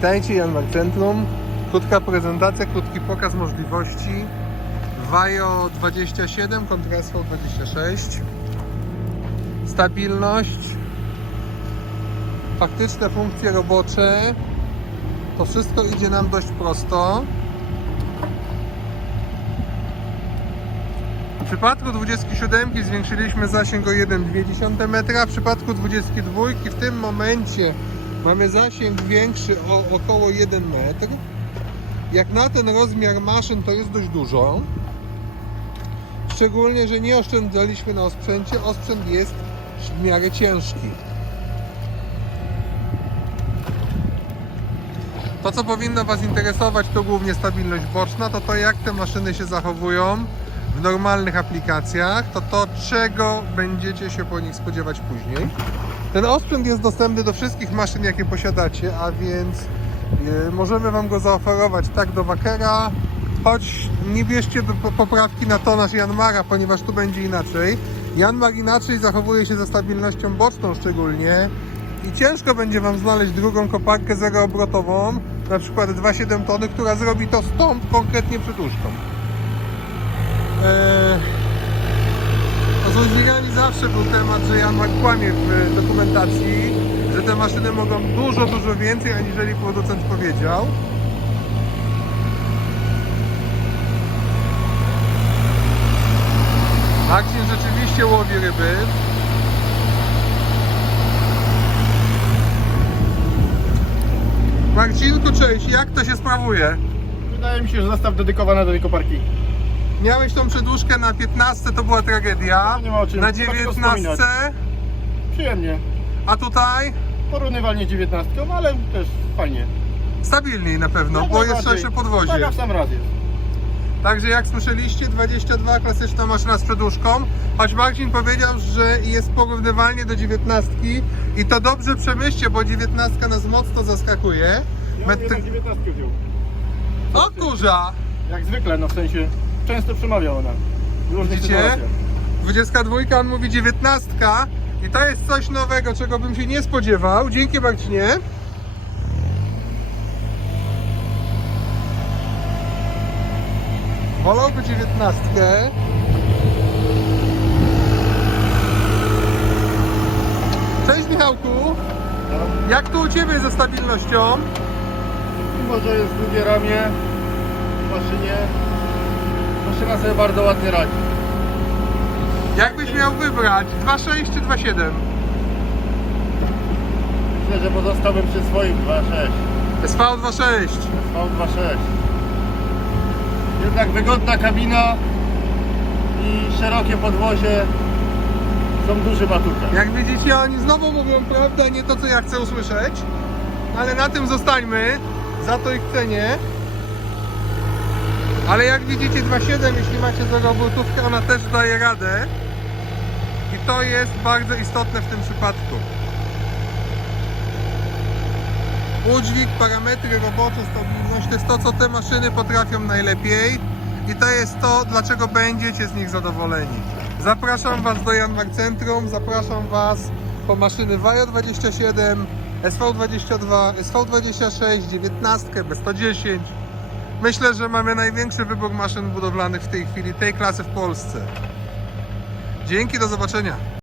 Witajcie, Jan Mark Centrum. Krótka prezentacja, krótki pokaz możliwości. Vajo 27 kontra SV 26. Stabilność. Faktyczne funkcje robocze. To wszystko idzie nam dość prosto. W przypadku 27 zwiększyliśmy zasięg o 1,2 metra, w przypadku 22 w tym momencie mamy zasięg większy o około 1 metr. Jak na ten rozmiar maszyn to jest dość dużo. Szczególnie, że nie oszczędzaliśmy na osprzęcie. Osprzęt jest w miarę ciężki. To, co powinno Was interesować, to głównie stabilność boczna, to to, jak te maszyny się zachowują w normalnych aplikacjach, to to, czego będziecie się po nich spodziewać później. Ten osprzęt jest dostępny do wszystkich maszyn, jakie posiadacie, a więc yy, możemy Wam go zaoferować tak do Wakera, choć nie bierzcie poprawki na tonaż Janmara, ponieważ tu będzie inaczej. Janmar inaczej zachowuje się ze stabilnością boczną szczególnie i ciężko będzie Wam znaleźć drugą koparkę zeroobrotową, na przykład 2,7 tony, która zrobi to z tą konkretnie przytuszką. Eee, o Zolzigani zawsze był temat, że Janmar kłamie w e, dokumentacji, że te maszyny mogą dużo, dużo więcej, aniżeli producent powiedział. Marcin rzeczywiście łowi ryby. Marcinku, cześć, jak to się sprawuje? Wydaje mi się, że zestaw dedykowany do koparki. Miałeś tą przedłużkę na 15, to była tragedia. Nie ma o czym. Na tego 19, wspominać. Przyjemnie. a tutaj Porównywalnie 19, ale też fajnie. stabilniej na pewno, bo jest szersze podwozie. Tak, a w sam raz jest. Także jak słyszeliście, 22 klasyczna maszyna z przedłużką, choć Marcin powiedział, że jest porównywalnie do 19 i to dobrze przemyślcie, bo 19 nas mocno zaskakuje. Ja Metr... jednak 19 wziął. O kurza! Jak zwykle, no w sensie często przemawia ona. W różnych Widzicie? sytuacjach. 22, on mówi 19 i to jest coś nowego, czego bym się nie spodziewał. Dzięki Marcinie. Wolałby 19. Cześć Michałku, No. jak tu u Ciebie ze stabilnością? Mimo, że jest długie ramię w maszynie, maszyna sobie bardzo ładnie radzi. Jakbyś miał wybrać 2.6 czy 2.7? Myślę, że pozostałbym przy swoim 2.6. SV 2.6. V26. Jednak wygodna kabina i szerokie podwozie są dużym atutem. Jak widzicie, oni znowu mówią prawdę, nie to, co ja chcę usłyszeć. Ale na tym zostańmy. Za to ich cenię. Ale jak widzicie 2.7, jeśli macie zerobotówkę, ona też daje radę. I to jest bardzo istotne w tym przypadku. Udźwig, parametry robocze, stabilność to jest to, co te maszyny potrafią najlepiej. I to jest to, dlaczego będziecie z nich zadowoleni. Zapraszam Was do Janmark Centrum, zapraszam Was po maszyny Vajo 27, SV22, SV26, 19, B110. Myślę, że mamy największy wybór maszyn budowlanych w tej chwili, tej klasy w Polsce. Dzięki, do zobaczenia.